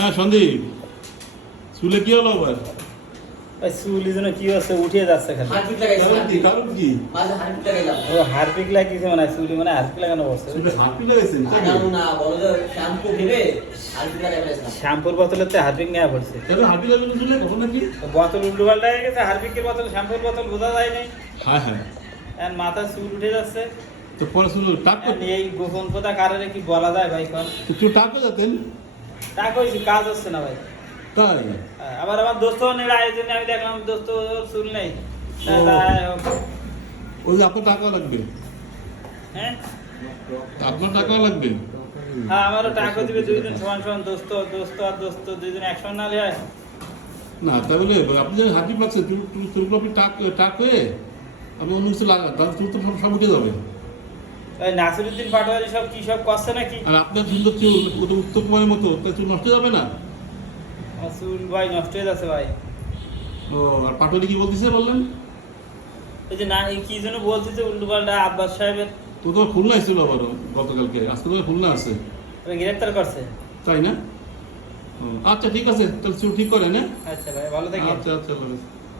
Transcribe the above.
হ্যাঁ সন্দীপ, চুলে কি হলো আবার? ভাই চুলি যেন কি হচ্ছে উঠে যাচ্ছে খালি। হারপিক লাগাইছি কারণ কি? মাঝে হারপিক লাগাইলাম ও হারপিক লাগিয়েছে মানে চুলি মানে হারপিক লাগানো পড়ছে। চুলে হাঁটু লাগাইছেন তাই আগানো না বলো যে শ্যাম্পু ভেবে হারপিক লাগাই ফেলেছিলাম শ্যাম্পুর বোতলেতে হারপিক নেওয়া পড়ছে। তাহলে হাঁটু লাগানো চুলে কখন নাকি? বোতল উল্টো পাল্টা হয়ে গেছে, হারপিকের বোতল শ্যাম্পুর বোতল বোঝা যায় নাই। হ্যাঁ হ্যাঁ, আর মাথার চুল উঠে যাচ্ছে। তো পরে চুল টাক আর এই গোপন কথা কারণে কি বলা যায় ভাই? কোন চুল টাক হয়ে যেতেন তা কইছি কাজ হচ্ছে না ভাই। তাই? আবার আমার দোস্ত নিয়ে আয়োজনে আমি দেখলাম দোস্ত চুল নেই। ও। ওই যে আপনার টাকা লাগবে, হ্যাঁ আপনার টাকা লাগবে। হ্যাঁ আমারও টাকা দিবে দুইজন সমান সমান, দোস্ত দোস্ত আর দোস্ত দুইজন একসঙ্গে না হয়। না তাই বলে আপনি যে হাঁটি পাচ্ছেন চুলগুলো আপনি টাক টাক হয়ে আপনি অন্য কিছু লাগান, তাহলে চুল তো সব উঠে যাবে। ওই নাসিরুদ্দিন পাটোয়ারি সব কি সব করছে নাকি? আর আপনার সুন্দর চুল ওটা উত্তম কুমারের মতো, তাই চুল নষ্ট হয়ে যাবে না? আমার চুল ভাই নষ্ট হয়ে যাচ্ছে ভাই। ও, আর পাটলি কি বলতেছে বললেন? এই যে না এই কি যেন বলতেছে উল্টো পাল্টা আব্বাস সাহেবের তো তোমার খুলনায় ছিল আবার গতকালকে, আজকে তো খুলনা আছে গ্রেফতার করছে। তাই না? ও, আচ্ছা ঠিক আছে, তাহলে চুল ঠিক করেন। হ্যাঁ আচ্ছা ভাই ভালো থাকেন। আচ্ছা আচ্ছা।